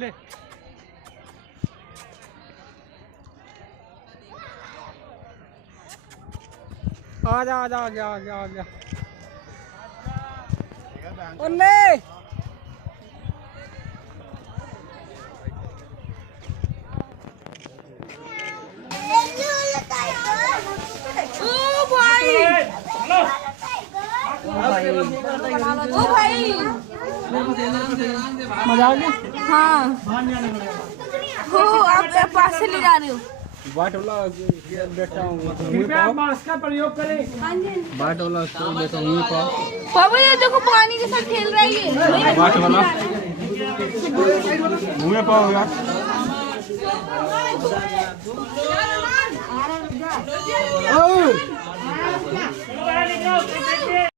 ले आ जा आ गया ओले ओ भाई मजा आ गया। हाँ हो आप पास से ले जा रहे हो। बाट वाला बैठा हूँ कृपया मास्क का प्रयोग करें। बाट वाला बैठा हूँ बाबा ये देखो पानी के साथ खेल रहा है ये। बाट वाला मुँह पाओ यार